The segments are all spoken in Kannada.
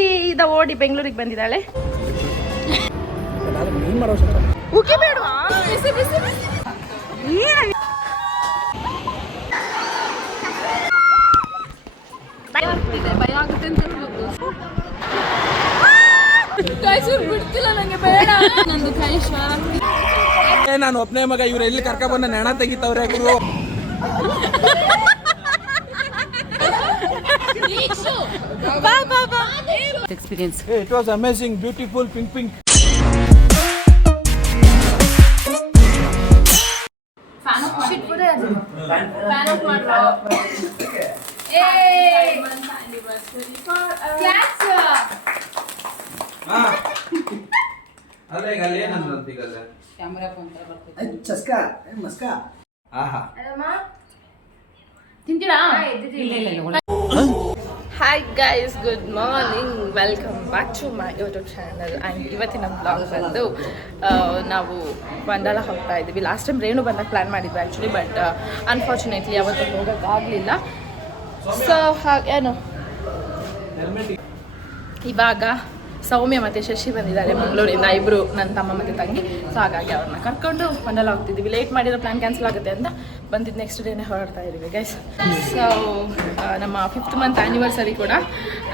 ಈಗ ಓಡಿ ಬೆಂಗಳೂರಿಗೆ ಬಂದಿದ್ದಾಳೆ. ಉಕ್ಕಿ ಬೇಡವಾ? ಬಿಸಿ ಬಿಸಿ ಭಯ ಆಗುತ್ತೆ ಅಂತ ಬಿಡ್ತಿಲ್ಲ ನಂಗೆ, ಬೇಡ ನಂದು ಕೈ ನಾನು ಒಬ್ಬನೇ ಮಗ, ಇವ್ರು ಎಲ್ಲಿ ಕರ್ಕ ಬಂದ ನೆಣ ತೆಗಿತವ್ರೆ ಗುರು. Experience. Hey, it was amazing, beautiful, pink. Fan of shit pura hai. Fan of matra. Hey, 5 months anniversary for class. ಹಾಂ ಅಲ್ಲೇ ಏನಂದ್ರಂತೀಗಲ್ಲ ಕ್ಯಾಮೆರಾ ಕೊಂತರ ಬರ್ತದೆ. ಚಸ್ಕಾ ಮಸ್ಕಾ ಆಹಾ ಅಲ್ಲಮ್ಮ ತಿಂತೀರಾ? ಇಲ್ಲ. Hi guys, good morning, welcome back to my YouTube channel. And ಇವತ್ತಿನ ಬ್ಲಾಗ್ ಬಂದು ನಾವು ವಂಡರ್ಲಾ ಹೋಗ್ತಾ ಇದ್ದೀವಿ. ಲಾಸ್ಟ್ ಟೈಮ್ ರೇಣು ಬಂದಾಗ ಪ್ಲ್ಯಾನ್ ಮಾಡಿದ್ವಿ ಆ್ಯಕ್ಚುಲಿ, ಬಟ್ ಅನ್ಫಾರ್ಚುನೇಟ್ಲಿ ಅವತ್ತು ಹೋಗೋಕ್ಕಾಗಲಿಲ್ಲ. ಸೊ ಏನು ಇವಾಗ ಸೌಮ್ಯ ಮತ್ತು ಶಶಿ ಬಂದಿದ್ದಾರೆ ಮಂಗಳೂರಿಂದ, ಇಬ್ಬರು ನನ್ನ ತಮ್ಮ ಮತ್ತು ತಂಗಿ. ಸೊ ಹಾಗಾಗಿ ಅವ್ರನ್ನ ಕರ್ಕೊಂಡು ವಂಡರ್ಲಾ ಹೋಗ್ತಿದ್ದೀವಿ. ಲೇಟ್ ಮಾಡಿರೋ ಪ್ಲ್ಯಾನ್ ಕ್ಯಾನ್ಸಲ್ ಆಗುತ್ತೆ ಅಂತ ಬಂದಿದ್ದು ನೆಕ್ಸ್ಟ್ ಡೇನೇ ಹೊರಡ್ತಾ ಇದ್ದೀವಿ ಗೈಸ್. ಸೊ ನಮ್ಮ 5th ಮಂತ್ ಆ್ಯನಿವರ್ಸರಿ ಕೂಡ.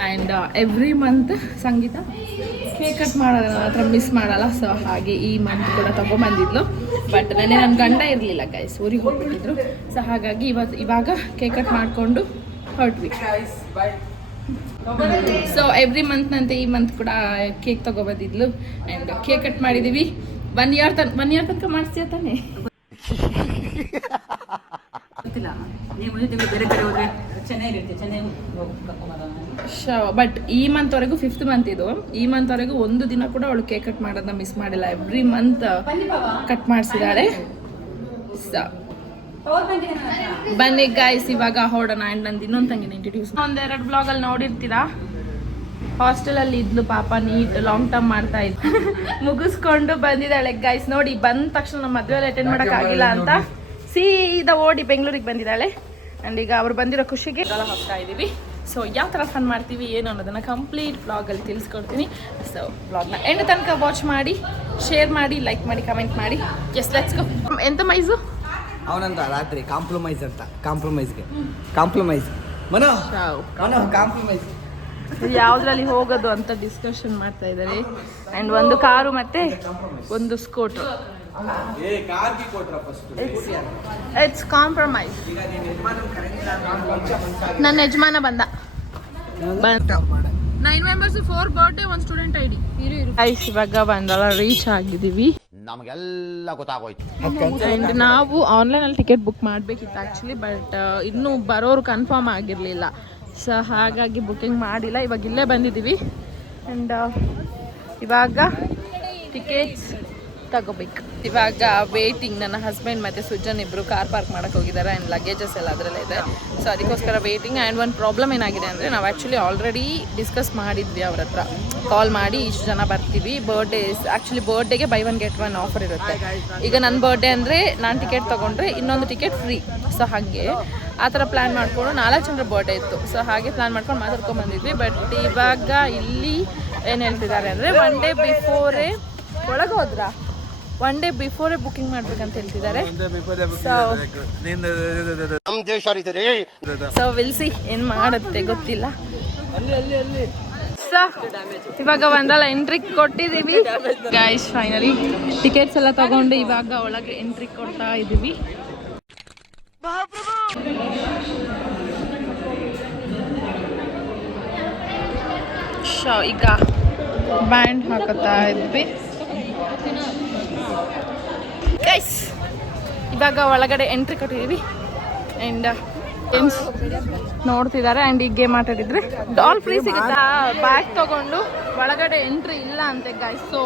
And every month Sangeetha cake cut ಮಾಡೋದು ನನ್ನ ಹತ್ರ ಮಿಸ್ ಮಾಡಲ್ಲ. ಸೊ ಹಾಗೆ ಈ ಮಂತ್ ಕೂಡ ತೊಗೊಂಬಂದಿದ್ಲು, ಬಟ್ ನನ್ನ ಗಂಡ ಇರಲಿಲ್ಲ ಗೈಸ್, ಊರಿಗೆ ಹೋಗ್ಬಿಟ್ಟಿದ್ರು. ಸೊ ಹಾಗಾಗಿ ಇವಾಗ ಕೇಕ್ ಕಟ್ ಮಾಡಿಕೊಂಡು ಹೊರಟ್ವಿ. ಸೊ ಎವ್ರಿ ಮಂತ್ನಂತೆ ಈ ಮಂತ್ ಕೂಡ ಕೇಕ್ ತೊಗೊಬಂದಿದ್ಲು ಆ್ಯಂಡ್ ಕೇಕ್ ಕಟ್ ಮಾಡಿದ್ದೀವಿ. 1 ಇಯರ್ ತನಕ ಮಾಡಿಸ್ತೀಯ ತಾನೆ? ಬಟ್ ಈ ಮಂತ್ವರೆಗೂ 5th ಮಂತ್ ಇದು, ಈ ಮಂತ್ವರೆಗೂ ಒಂದು ದಿನ ಕೂಡ ಅವಳು ಕೇಕ್ ಕಟ್ ಮಾಡೋದನ್ನ ಮಿಸ್ ಮಾಡಿಲ್ಲ. ಎವ್ರಿ ಮಂತ್ ಕಟ್ ಮಾಡಿಸಿದ್ದಾಳೆ. ಬನ್ನಿ ಗೈಸ್, ಇವಾಗ ಹೊರಡೋಣ. ಆ್ಯಂಡ್ ನಂದು ಇನ್ನೊಂದು ತಂಗಿನ ಇಂಟ್ರಡ್ಯೂಸ್. ಒಂದೆರಡು ಬ್ಲಾಗಲ್ಲಿ ನೋಡಿರ್ತೀರಾ, ಹಾಸ್ಟೆಲಲ್ಲಿ ಇದ್ಲು ಪಾಪ, ನೀಟ್ ಲಾಂಗ್ ಟರ್ಮ್ ಮಾಡ್ತಾ ಇದ್ಲು. ಮುಗಿಸ್ಕೊಂಡು ಬಂದಿದ್ದಾಳೆ ಗೈಸ್. ನೋಡಿ, ಬಂದ ತಕ್ಷಣ ನಮ್ಮ ಮದುವೆಯಲ್ಲಿ ಅಟೆಂಡ್ ಮಾಡೋಕ್ಕಾಗಿಲ್ಲ ಅಂತ ಸೀದಾ ಓಡಿ ಬೆಂಗಳೂರಿಗೆ ಬಂದಿದ್ದಾಳೆ. ಆ್ಯಂಡ್ ಈಗ ಅವ್ರು ಬಂದಿರೋ ಖುಷಿಗೆ ಹೋಗ್ತಾ ಇದ್ದೀವಿ. ಸೊ ಯಾವ ಥರ ಫನ್ ಮಾಡ್ತೀವಿ ಏನು ಅನ್ನೋದನ್ನು ಕಂಪ್ಲೀಟ್ ಬ್ಲಾಗಲ್ಲಿ ತಿಳಿಸ್ಕೊಡ್ತೀನಿ. ಸೊ ಬ್ಲಾಗ್ನ ಎಂಡ್ ತನಕ ವಾಚ್ ಮಾಡಿ, ಶೇರ್ ಮಾಡಿ, ಲೈಕ್ ಮಾಡಿ, ಕಮೆಂಟ್ ಮಾಡಿ. Yes, let's go. ಎಂತ ಮೈಸು ಅವನಂತ ರಾತ್ರಿ ಕಾಂಪ್ರಮೈಸ್ ಅಂತ, ಕಾಂಪ್ರಮೈಸ್ ಮನೋ ಕಾಂಪ್ರಮೈಸ್ ಯಾವುದ್ರಲ್ಲಿ ಹೋಗೋದು ಅಂತ ಡಿಸ್ಕಷನ್ ಮಾಡ್ತಾ ಇದ್ದಾರೆ. ಆ್ಯಂಡ್ ಒಂದು ಕಾರು ಮತ್ತೆ ಒಂದು ಸ್ಕೂಟ್ರು. It's compromise. ನನ್ನ ಯಜಮಾನ ಬಂದ. 9 members, 4 birthday, 1 student ID. Guys ಇವಾಗ ಬಂದಲ್ಲ ರೀಚ್ ಆಗಿದ್ದೀವಿ. ನಮಗೆಲ್ಲ ಗೊತ್ತಾಗೋಯ್ತು. ಆ್ಯಂಡ್ ನಾವು ಆನ್ಲೈನಲ್ಲಿ ಟಿಕೆಟ್ ಬುಕ್ ಮಾಡಬೇಕಿತ್ತು ಆ್ಯಕ್ಚುಲಿ, ಬಟ್ ಇನ್ನೂ ಬರೋರು ಕನ್ಫರ್ಮ್ ಆಗಿರಲಿಲ್ಲ. ಸೊ ಹಾಗಾಗಿ ಬುಕ್ಕಿಂಗ್ ಮಾಡಿಲ್ಲ. ಇವಾಗ ಇಲ್ಲೇ ಬಂದಿದ್ದೀವಿ. ಆ್ಯಂಡ್ ಇವಾಗ ಟಿಕೆಟ್ಸ್ ತಗೋಬೇಕು. ಇವಾಗ ವೇಟಿಂಗ್. ನನ್ನ ಹಸ್ಬೆಂಡ್ ಮತ್ತು ಸುಜನ್ ಇಬ್ಬರು ಕಾರ್ ಪಾರ್ಕ್ ಮಾಡೋಕ್ಕೆ ಹೋಗಿದ್ದಾರೆ. ಆ್ಯಂಡ್ ಲಗೇಜಸ್ ಎಲ್ಲ ಅದರಲ್ಲೇ ಇದೆ. ಸೊ ಅದಕ್ಕೋಸ್ಕರ ವೇಟಿಂಗ್. ಆ್ಯಂಡ್ ಒಂದು ಪ್ರಾಬ್ಲಮ್ ಏನಾಗಿದೆ ಅಂದರೆ, ನಾವು ಆ್ಯಕ್ಚುಲಿ ಆಲ್ರೆಡಿ ಡಿಸ್ಕಸ್ ಮಾಡಿದ್ವಿ ಅವ್ರ ಹತ್ರ, ಕಾಲ್ ಮಾಡಿ ಇಷ್ಟು ಜನ ಬರ್ತೀವಿ. ಆ್ಯಕ್ಚುಲಿ ಬರ್ಡೇಗೆ ಬೈ 1 get 1 ಆಫರ್ ಇರುತ್ತೆ. ಈಗ ನನ್ನ ಬರ್ಡೇ ಅಂದರೆ ನಾನು ಟಿಕೆಟ್ ತೊಗೊಂಡ್ರೆ ಇನ್ನೊಂದು ಟಿಕೆಟ್ ಫ್ರೀ. ಸೊ ಹಾಗೆ ಆ ಥರ ಪ್ಲ್ಯಾನ್ ಮಾಡಿಕೊಂಡು 4 ಜನರ ಬರ್ಡೇ ಇತ್ತು. ಸೊ ಹಾಗೆ ಪ್ಲ್ಯಾನ್ ಮಾಡ್ಕೊಂಡು ಮಾತಾಡ್ಕೊಂಡು ಬಂದಿದ್ವಿ. ಬಟ್ ಇವಾಗ ಇಲ್ಲಿ ಏನು ಹೇಳ್ತಿದ್ದಾರೆ ಅಂದರೆ, 1 day ಬಿಫೋರೇ ಒಳಗೆ ಹೋದ್ರಾ 1 day ಬಿಫೋರೇ ಬುಕ್ಕಿಂಗ್ ಮಾಡ್ಬೇಕಂತ ಹೇಳ್ತಿದ್ದಾರೆ. ಸೊ ವಿಲ್ ಸಿ ಏನು ಮಾಡುತ್ತೆ ಗೊತ್ತಿಲ್ಲ. ಇವಾಗ ಒಂದಲ್ಲ ಎಂಟ್ರಿ ಕೊಟ್ಟಿದ್ದೀವಿ ಗೈಸ್. ಫೈನಲಿ ಟಿಕೆಟ್ಸ್ ಎಲ್ಲ ತಗೊಂಡು ಇವಾಗ ಒಳಗೆ ಎಂಟ್ರಿ ಕೊಡ್ತಾ ಇದ್ದೀವಿ. ಈಗ ಬ್ಯಾಂಡ್ ಹಾಕುತ್ತಾ ಇದ್ವಿ ಗೈಸ್. ಇವಾಗ ಒಳಗಡೆ ಎಂಟ್ರಿ ಕೊಟ್ಟಿದ್ದೀವಿ. ಆ್ಯಂಡ್ ಗೇಮ್ಸ್ ನೋಡ್ತಿದ್ದಾರೆ. ಆ್ಯಂಡ್ ಈಗ ಗೇಮ್ ಆಟಾಡಿದ್ರೆ ಡಾಲ್ ಫ್ರೀ ಸಿಗುತ್ತಾ? ಬ್ಯಾಗ್ ತೊಗೊಂಡು ಒಳಗಡೆ ಎಂಟ್ರಿ ಇಲ್ಲ ಅಂತೆ guys. So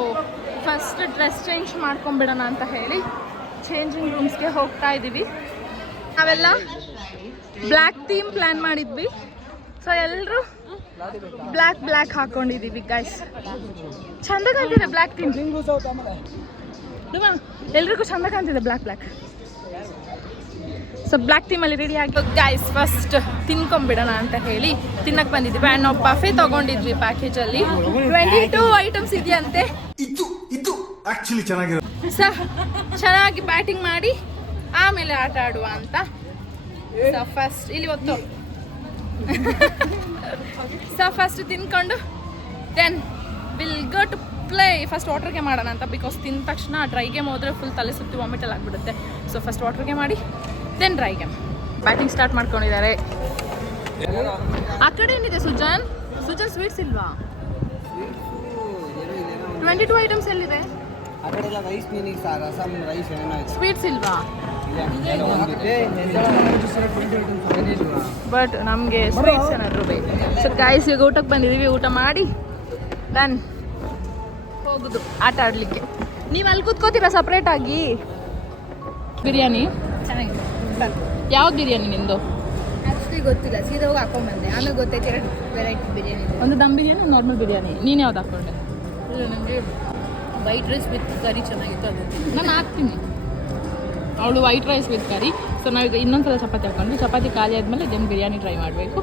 first dress change ಮಾಡ್ಕೊಂಬಿಡೋಣ ಅಂತ ಹೇಳಿ ಚೇಂಜಿಂಗ್ ರೂಮ್ಸ್ಗೆ ಹೋಗ್ತಾ ಇದ್ದೀವಿ. ನಾವೆಲ್ಲ ಬ್ಲ್ಯಾಕ್ ಥೀಮ್ ಪ್ಲ್ಯಾನ್ ಮಾಡಿದ್ವಿ. ಸೊ ಎಲ್ಲರೂ ಬ್ಲ್ಯಾಕ್ ಹಾಕೊಂಡಿದ್ದೀವಿ ಗೈಸ್. ಚಂದ ಕಾಣ್ತಿದೆ ಬ್ಲ್ಯಾಕ್ ಥೀಮ್. ಎಲ್ರಿಗೂ ಚಂದ ಕಾಣ್ತಿದೆ ಬ್ಲ್ಯಾಕ್. ಸೊ ಬ್ಲ್ಯಾಕ್ ಟೀಮಲ್ಲಿ ರೆಡಿ ಆಗಿ ಗೈಸ್ ಫಸ್ಟ್ ತಿನ್ಕೊಂಬಿಡೋಣ ಅಂತ ಹೇಳಿ ತಿನ್ನಕ್ಕೆ ಬಂದಿದ್ವಿ ಆ್ಯಂಡ್ ನಾವು ಬಫೆ ತೊಗೊಂಡಿದ್ವಿ ಪ್ಯಾಕೇಜಲ್ಲಿ 22 ಐಟಮ್ಸ್ ಇದೆಯಂತೆ. ಇದು ಆಕ್ಚುಲಿ ಚೆನ್ನಾಗಿದೆ. ಸೊ ಚೆನ್ನಾಗಿ ಬ್ಯಾಟಿಂಗ್ ಮಾಡಿ ಆಮೇಲೆ ಆಟ ಆಡುವ ಅಂತ. ಸೊ ಫಸ್ಟ್ ಇಲ್ಲಿ ಒತ್ತು ಸೊ ಫಸ್ಟ್ ತಿನ್ಕೊಂಡು then will go to play. First ವಾಟರ್ಗೆ ಮಾಡೋಣ ಅಂತ, ಬಿಕಾಸ್ ತಿಂದ ತಕ್ಷಣ ಡ್ರೈ ಗೇಮ್ ಹೋದರೆ ಫುಲ್ ತಲೆ ಸುತ್ತಿ ವಾಮಿಟಲ್ ಆಗಿಬಿಡುತ್ತೆ. ಸೊ ಫಸ್ಟ್ ವಾಟರ್ಗೆ ಮಾಡಿ then dry game. Batting start ಮಾಡ್ಕೊಂಡಿದ್ದಾರೆ. ಆ ಕಡೆ ಏನಿದೆ ಸುಜಾನ್ ಸ್ವೀಟ್ಸ್ ಇಲ್ವಾ? 22 ಐಟಮ್ಸ್ ಎಲ್ಲಿದೆ? ಸ್ವೀಟ್ಸ್ ಇಲ್ವಾ? ಬಟ್ ನಮಗೆ ಸ್ವೀಟ್ಸ್ ಏನಾದರೂ ಬೇಕು. ಸೊ ಗಾಯ್ಸ್ ಈಗ ಊಟಕ್ಕೆ ಬಂದಿದ್ದೀವಿ. ಊಟ ಮಾಡಿ ಡನ್ ಹೋಗುದು ಆಟ ಆಡಲಿಕ್ಕೆ. ನೀವು ಅಲ್ಲಿ ಕೂತ್ಕೋತೀರಾ ಸಪ್ರೇಟಾಗಿ? ಬಿರಿಯಾನಿ ಚೆನ್ನಾಗಿದೆ. ಯಾವ್ದು ಬಿರಿಯಾನಿ ನಿಂದು? ಆ್ಯಕ್ಚುಲಿ ಗೊತ್ತಿಲ್ಲ, ಸೀದಾ ಹೋಗಿ ಹಾಕೊಂಡ್ ಬಂದೆ. ಆಮೇಲೆ ಗೊತ್ತಾಯ್ತು 2 ವೆರೈಟಿ ಬಿರಿಯಾನಿ. ಒಂದು ದಮ್ ಬಿರಿಯಾನಿ, ನಾರ್ಮಲ್ ಬಿರಿಯಾನಿ. ನೀನು ಯಾವ್ದು ಹಾಕ್ಕೊಂಡೆ? ಇಲ್ಲ, ನನಗೆ ವೈಟ್ ರೈಸ್ ವಿತ್ ಕರಿ ಚೆನ್ನಾಗಿತ್ತು, ಅದು ನಾನು ಹಾಕ್ತೀನಿ. ಅವಳು white rice with curry. So ನಾವೀಗ ಇನ್ನೊಂದ್ಸಲ ಚಪಾತಿ ಹಾಕ್ಕೊಂಡ್ವಿ. ಚಪಾತಿ ಖಾಲಿ ಆದಮೇಲೆ ದೆನ್ ಬಿರಿಯಾನಿ ಟ್ರೈ ಮಾಡಬೇಕು.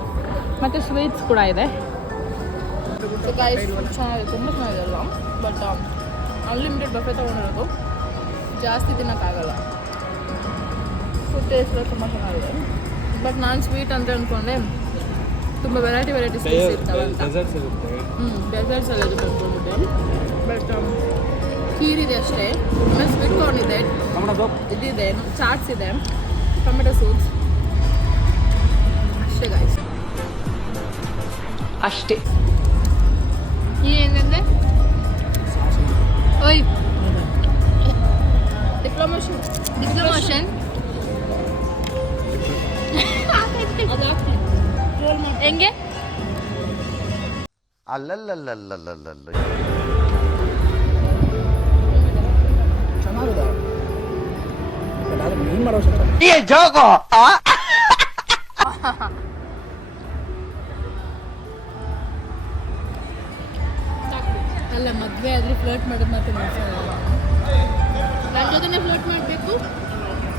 ಮತ್ತು ಸ್ವೀಟ್ಸ್ ಕೂಡ ಇದೆ. ಸೊ ಗಾಯ್ಸ್ ಚೆನ್ನಾಗಿದೆ, ತುಂಬ ಚೆನ್ನಾಗಿದೆ ಅಲ್ವಾ? ಬಟ್ ಅನ್ಲಿಮಿಟೆಡ್ ಬಫೆ ತೊಗೊಂಡಿರೋದು, ಜಾಸ್ತಿ ತಿನ್ನೋಕ್ಕಾಗಲ್ಲ. ಫುಡ್ ಟೇಸ್ಟ್ ತುಂಬ ಚೆನ್ನಾಗಿದೆ. ಬಟ್ ನಾನು ಸ್ವೀಟ್ ಅಂತ ಅಂದ್ಕೊಂಡೆ ತುಂಬ ವೆರೈಟಿ ಸ್ವೀಟ್ಸ್ ಇರ್ತಾವೆ ಅಂತ. ಡೆಸರ್ಟ್ಸ್ ಎಲ್ಲ ಇದು ಬಂದ್ಕೊಂಡಿದ್ದೆ. ಬಟ್ ಖೀರಿದೆ ಅಷ್ಟೇ. ಆಮೇಲೆ ಸ್ವೀಟ್ ಕಾರ್ನ್ ಇದೆ, ಇದಿದೆ, ಚಾಟ್ಸ್ ಇದೆ, ಟೊಮೆಟೊ ಸೂಪ್ಸ್ ಅಷ್ಟೇ ಗಾಯ್ಸ್, ಅಷ್ಟೇ. ಏನಂದೆ? ಓಯ್ ಡಿಪ್ಲೊಮೋಷನ್ ಹೆಂಗೆ? ಅಲ್ಲಲ್ಲಲ್ಲಲ್ಲಲ್ಲಲ್ಲ ಚೆನ್ನಾಗಿದೆ. ನೀನ್ ಮಾಡೋ ಅಲ್ಲ, ಮದುವೆ ಆದರೂ ಫ್ಲರ್ಟ್ ಮಾಡೋದು ಮತ್ತೆ ನನ್ನ ಜೊತೆನೇ ಫ್ಲರ್ಟ್ ಮಾಡಬೇಕು.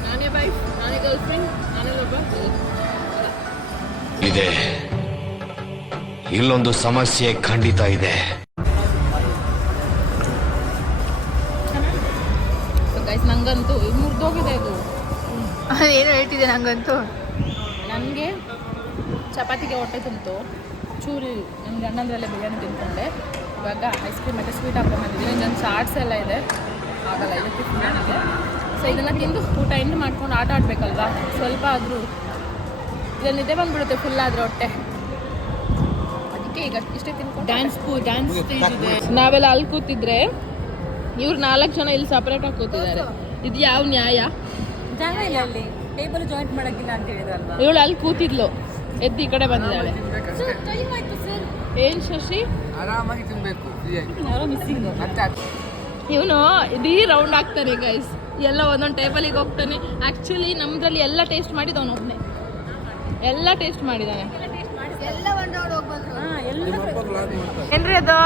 ನಾನೇ ವೈಫ್, ನಾನೇ ಗರ್ಲ್ ಫ್ರೆಂಡ್, ನಾನೇ ಒಬ್ಬ ಇದೆ. ಇಲ್ಲೊಂದು ಸಮಸ್ಯೆ ಖಂಡಿತ ಇದೆ. ಗೈಸ್ ನಂಗಂತೂ ಮುರಿದೋಗಿದೆ ಇದು. ಏನು ಹೇಳ್ತಿದ್ದೆ ನಂಗಂತೂ. ನನಗೆ ಚಪಾತಿಗೆ ಹೊಟ್ಟೆ ತುಂಬಿತು. ಚೂರಿ ನನ್ನ ಗಂಡಂದ್ರಲ್ಲೇ ಬಿರಿಯಾನಿ ತಿಂದ್ಕೊಂಡೆ. ಇವಾಗ ಐಸ್ ಕ್ರೀಮ್ ಮತ್ತು ಸ್ವೀಟ್ ಹಾಕೊಂಡ್ಬಂದಿದ್ದೀನಿ. ನನ್ನ ಚಾಟ್ಸ್ ಎಲ್ಲ ಇದೆ, ಆಗಲ್ಲ ಇದಕ್ಕೆ ಫುಲ್ಲಾಗಿದೆ. ಸೊ ಇದನ್ನು ತಿಂದು ಊಟ ಎಂಡ್ ಮಾಡ್ಕೊಂಡು ಆಟ ಆಡಬೇಕಲ್ವಾ? ಸ್ವಲ್ಪ ಆದರೂ ಇದನ್ನು ನಿದ್ದೆ ಬಂದುಬಿಡುತ್ತೆ ಫುಲ್ ಆದರೆ ಹೊಟ್ಟೆ. ಅದಕ್ಕೆ ಈಗ ಇಷ್ಟೇ ತಿನ್ಕೊಂಡು ಡ್ಯಾನ್ಸ್ ಸ್ಟೇಜ್ ಇದೆ. ನಾವೆಲ್ಲ ಅಲ್ಲಿ ಕೂತಿದ್ರೆ ಇವ್ರು 4 ಜನ ಇಲ್ಲಿ ಸಪ್ರೇಟಾಗಿ ಕೂತಿದ್ದಾರೆ. ಇದು ಯಾವ ನ್ಯಾಯ? ಜಾಗ ಇಲ್ಲ ಅಲ್ಲಿ, ಟೇಬಲ್ ಜಾಯಿಂಟ್ ಮಾಡೋಕ್ಕಿಲ್ಲ ಅಂತ ಹೇಳಿದ್ರಲ್ವಾ? ಇವಳು ಅಲ್ಲಿ ಕೂತಿದ್ಲು, ಎದ್ದು ಈ ಕಡೆ ಬಂದಿದ್ದಾಳೆ. ಏನ್ ಶಶಿ ಆರಾಮಾಗಿ ತಿನ್ಬೇಕು. ಇವನು ಇಡೀ ರೌಂಡ್ ಆಗ್ತಾನೆ ಗೈಸ್. ಎಲ್ಲ ಒಂದೊಂದು ಟೇಬಲಿಗೆ ಹೋಗ್ತಾನೆ. ಆ್ಯಕ್ಚುಲಿ ನಮ್ಮದ್ರಲ್ಲಿ ಎಲ್ಲ ಟೇಸ್ಟ್ ಮಾಡಿದ ಅವನು ಒಬ್ಬನೇ, ಎಲ್ಲ ಟೇಸ್ಟ್ ಮಾಡಿದ್ದಾನೆ. ಎಲ್ಲ ಒಂದು ರೌಂಡ್ ಹೋಗ್ಬಂದ್ರು. ಏನ್ರಿ ಅದು?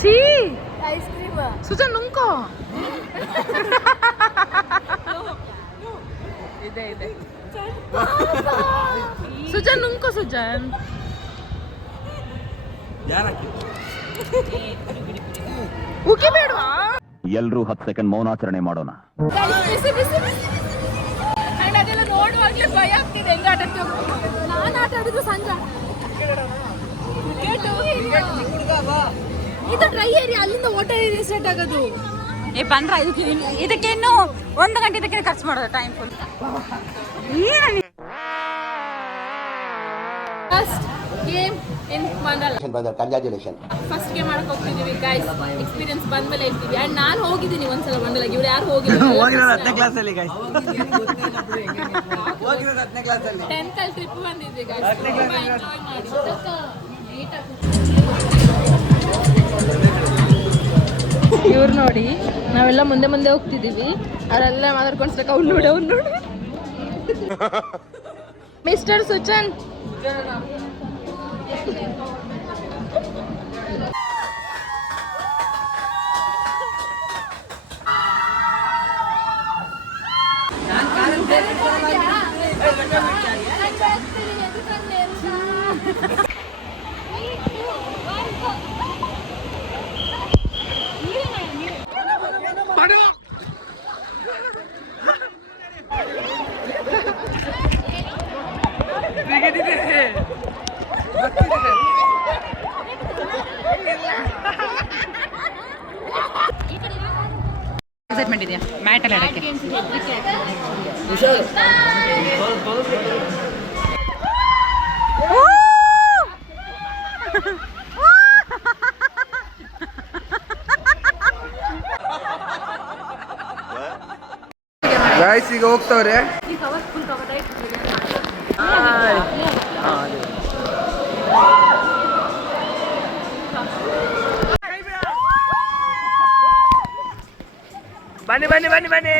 ಛೀ, ಐಸ್ ಕ್ರೀಮ್. ಸುಜನ್ ನುಂಕೋ. ಇದೆ ಸುಜನ್ ನುಂಕೋ. ಸುಜನ್ ಉಗಿ ಬೇಡವಾ? ಎಲ್ರೂ 10 ಸೆಕೆಂಡ್ ಮೌನಾಚರಣೆ ಮಾಡೋಣ. ಅದೆಲ್ಲ ನೋಡುವಾಗ್ಲೇ ಭಯ ಆಗ್ತಿದೆ. ಹೆಂಗ ಆಟಕ್ಕೆ ನಾನು ಆಟ ಆಡಿದ್ದು ಸಂಜೆ. ಇದು ಡ್ರೈ ಏರಿಯಾ, ಅಲ್ಲಿಂದ ವಾಟರ್ ಏರಿಯಾ ಸ್ಟಾರ್ಟ್ ಆಗೋದು. ಬಂದ್ರ ಇದಕ್ಕೆ ಇನ್ನು 1 ಗಂಟೆ ಇದಕ್ಕೆ ಖರ್ಚು ಮಾಡೋದು ಟೈಮ್ ಫುಲ್. ಫಸ್ಟ್ ಗೇಮ್ ಇನ್ ಮಂಡಲ. ಕಂಗ್ರಾಚುಲೇಷನ್. ಫಸ್ಟ್ ಗೇಮ್ ಮಾಡಕ್ ಹೋಗ್ತಿದೀವಿ ಗೈಸ್. ಎಕ್ಸ್ಪೀರಿಯನ್ಸ್ ಬಂದ್ಮೇಲೆ ಹೇಳ್ತೀವಿ. ಅಂಡ್ ನಾನು ಹೋಗಿದ್ದೀನಿ ಒಂದ್ಸಲ ಮಂಡಲಗೆ. ಇವ್ರು ಯಾರು ಹೋಗಿಲ್ಲ. 10th ಅಲ್ಲಿ ಟ್ರಿಪ್ ಬಂದಿದ್ವಿ ಗೈಸ್. ಇವ್ರು ನೋಡಿ, ನಾವೆಲ್ಲ ಮುಂದೆ ಹೋಗ್ತಿದೀವಿ. ಅವರೆಲ್ಲ ಮಾತಾಡ್ಕೊಂಡು ಅವ್ನು ನೋಡಿ ಮಿಸ್ಟರ್ ಸುಚನ್. ಈಗ ಹೋಗ್ತವ್ರೆ. ಬನ್ನಿ ಬನ್ನಿ ಬನ್ನಿ ಬನ್ನಿ.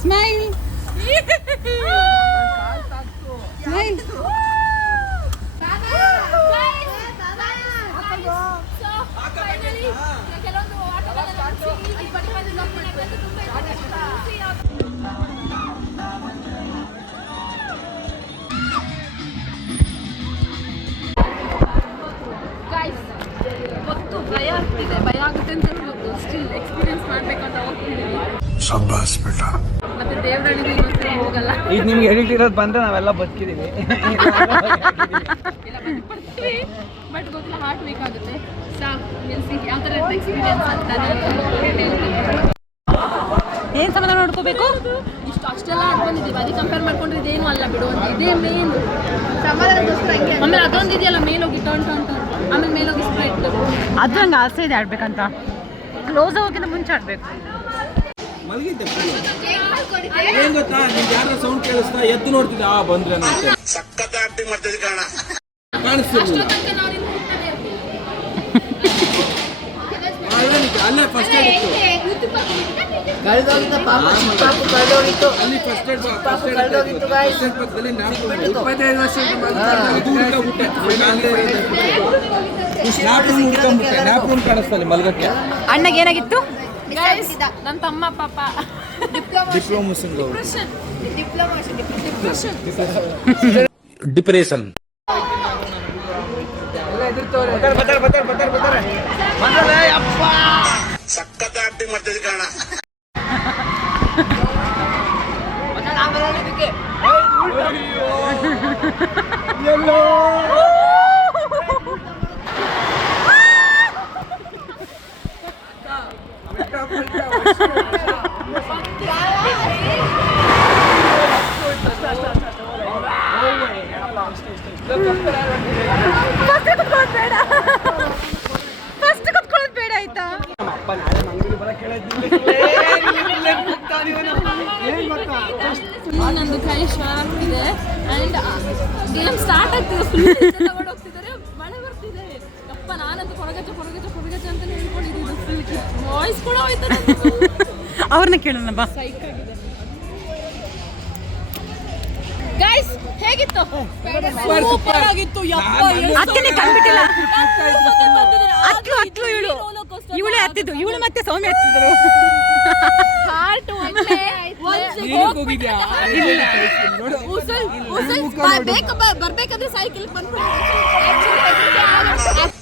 Smile smile. ಗೊತ್ತು ಭಯ ಆಗ್ತಿದೆ, ಭಯ ಆಗುತ್ತೆ ಅಂತ ಗೊತ್ತು, ಸ್ಟಿಲ್ ಎಕ್ಸ್ಪೀರಿಯನ್ಸ್ ಮಾಡ್ಬೇಕಂತ ಹೋಗ್ತಿದ್ದೀವಿ. ಶಬ್ಬಾಸ್ ಬೇಟ. ಮತ್ತೆ ದೇವರಳ್ಳಿ ಇನ್ನೊಂದ್ಸಲ ಹೋಗಲ್ಲ. ಈಗ ನಿಮ್ಗೆ ಎಡಿಟ್ ಇರೋದು ಬಂದ್ರೆ ನಾವೆಲ್ಲ ಬದುಕಿದೀವಿ. ಬಟ್ ಗೊತ್ತಿಲ್ಲ, ಹಾರ್ಟ್ ವೀಕ್ ಆಗುತ್ತೆ. ಯಾವ ಥರ ಎಕ್ಸ್ಪೀರಿಯನ್ಸ್ ಅಂತ ಏನ್ ಸಮಾಧಾನ ನೋಡ್ಕೋಬೇಕು. ಇಷ್ಟು ಅಷ್ಟೆಲ್ಲ ಅನ್ಕೊಂಡಿದ್ದೀವಿ, ಅದಕ್ಕೆ ಕಂಪೇರ್ ಮಾಡ್ಕೊಂಡ್ರೆ ಇದೇನು ಅಲ್ಲ ಬಿಡು ಅಂತ. ಇದೇ ಮೇನ್ ಆಮೇಲೆ ಅದೊಂದು ಇದೆಯಲ್ಲ, ಮೇಲೋಗಿ ಟರ್ನ್ ಟರ್ನ್ ಟರ್ನ್, ಆಮೇಲೆ ಮೇಲೋಗಿ ಸ್ಪ್ರೆಡ್. ಅದು ನಂಗೆ ಆಸೆ ಇದೆ ಆಡ್ಬೇಕಂತ. ಕ್ಲೋಸ್ ಆಗೋಕ್ಕಿಂತ ಮುಂಚೆ ಆಡ್ಬೇಕು. ಮಲಗಿದ್ದೆ. ಏನ್ ಗೊತ್ತಾ, ನಿಮ್ಗೆ ಯಾರ ಸೌಂಡ್ ಕೇಳಿಸ್ತಾ ಎದ್ದು ನೋಡ್ತಿದ್ದೆ, ಬಂದ್ರೆ ಕಾಣಿಸ್ತಿರ್ಲಿಲ್ಲ. ಅಲ್ಲೇ ಫಸ್ಟ್ ಏಡ್ ಇತ್ತು, ಅಲ್ಲಿ ಫಸ್ಟ್ ಏಡ್ ಪಕ್ಕದಲ್ಲಿ 25 ವರ್ಷ ನ್ಯಾಪ್ರೂನ್ ಕಾಣಿಸ್ತಲ್ಲಿ ಮಲ್ಗಕ್ಕೆ. ಅಣ್ಣಗೆ ಏನಾಗಿತ್ತು? ನನ್ನ ತಮ್ಮ ಪಾಪ ಡಿಪ್ಲೊಮೋಷನ್ ಡಿಪ್ರೆಷನ್ ಸಖತ್ ಆಕ್ಟಿಂಗ್ ಮಾಡ್ತಿದ್ದೆ ಕಾರಣ. ಫಸ್ಟ್ ಕುತ್ಕೊಳ್ಳೋದು ಬೇಡ ಆಯ್ತಾ? ನಂದು ಕೈ ಶಾರ್ಪ್ ಇದೆ ಅಂಡ್ ಗೇಮ್ ಸ್ಟಾರ್ಟ್ ಆಗ್ತಿದೆ, ಫುಲ್ ಹೋಗ್ತಿದ್ದಾರೆ, ಮಳೆ ಬರ್ತಿದೆ. ಅಪ್ಪ ನಾನಂತೂ ಕೊರಗಜ್ಜ ಕೊರಗಜ್ಜ ಕೊರಗಜ್ಜ ಅಂತ ಹೇಳ್ಕೊಂಡಿದ್ದೀನಿ. ಫುಲ್ ವಾಯ್ಸ್ ಕೂಡ ಹೋಯ್ತು. ಅವ್ರನ್ನ ಕೇಳೋಣ ಬಾ. ಗೈಸ್ ಹೇಗಿತ್ತು? ಸೂಪರ್ ಆಗಿತ್ತು. ಅಕ್ಕನೇ ಕಂಡ್ಬಿಟ್ಟಿಲ್ಲ. ಅತ್ಲು ಇವಳು ಹತ್ತಿದ್ದು, ಇವಳು ಮತ್ತೆ ಸೌಮ್ಯ ಹತ್ತಿದ್ರು. ಹಾರ್ಟ್ ಬರ್ಬೇಕಾದ್ರೆ ಸೈಕಲ್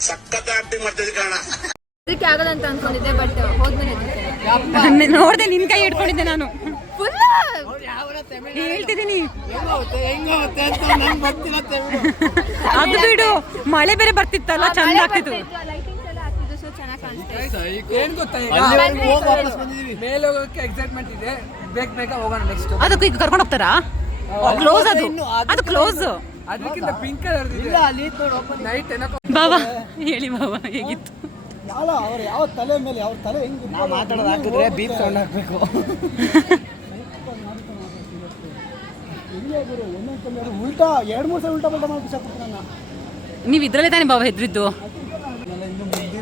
ಸಖತ್ ಆಕ್ಟಿಂಗ್ ಮಾಡ್ತಿದ್ದೆ ಕಾರಣ. ಅದಕ್ಕೆ ಆಗಲ್ಲ ಅಂತ ಅನ್ಕೊಂಡಿದ್ದೆ, ಬಟ್ ಹೋದ್ಮೇಲೆ ನೋಡ್ದೆ, ನಿನ್ ಕೈ ಹಿಡ್ಕೊಂಡಿದ್ದೆ ನಾನು. ಫುಲ್ ಹೇಳ್ತಿದ್ದೀನಿ. ಅದು ಬಿಡು, ಮಳೆ ಬೇರೆ ಬರ್ತಿತ್ತಲ್ಲ, ಚಂದ ಆಗ್ತಿತ್ತು. ಏನ್ ಗೊತ್ತಾ, ಮೇಲೆ ಹೋಗೋಕೆ ಎಕ್ಸೈಟ್ಮೆಂಟ್ ಇದೆ, ಬೇಗ ಹೋಗೋಣ ನೆಕ್ಸ್ಟ್. ಅದಕ್ಕೆ ಈಗ ಕರ್ಕೊಂಡು ಹೋಗ್ತಾರಾ? ಕ್ಲೋಸ್ ಅದು ಕ್ಲೋಸ್. ಅದಕ್ಕಿಂತ ಪಿಂಕ್ ಕಲರ್ ನೈಟ್ ಬಾಬಾ ಹೇಳಿ ಬಾಬಾ, ಹೇಗಿತ್ತು? ಅವ್ರು ಯಾವ ತಲೆ ಮೇಲೆ ಯಾವ ತಲೆ ಹೆಂಗ್ ಮಾತಾಡೋದು ಹಾಕಿದ್ರೆ ಬೀಪ್ ಸೌಂಡ್ ಹಾಕ್ಬೇಕು. ಉಲ್ಟಾ 2-3 ಸಲ ಉಲ್ಟಾ ಬಲ್ಟಾ ಮಾಡಿ ಬಿಸಾಕ್ಬಿಟ್ಟು ನೀವು ಇದ್ರಲ್ಲೇ ತಾನೇ ಬಾಬಾ ಹೆದ್ರಿದ್ದು?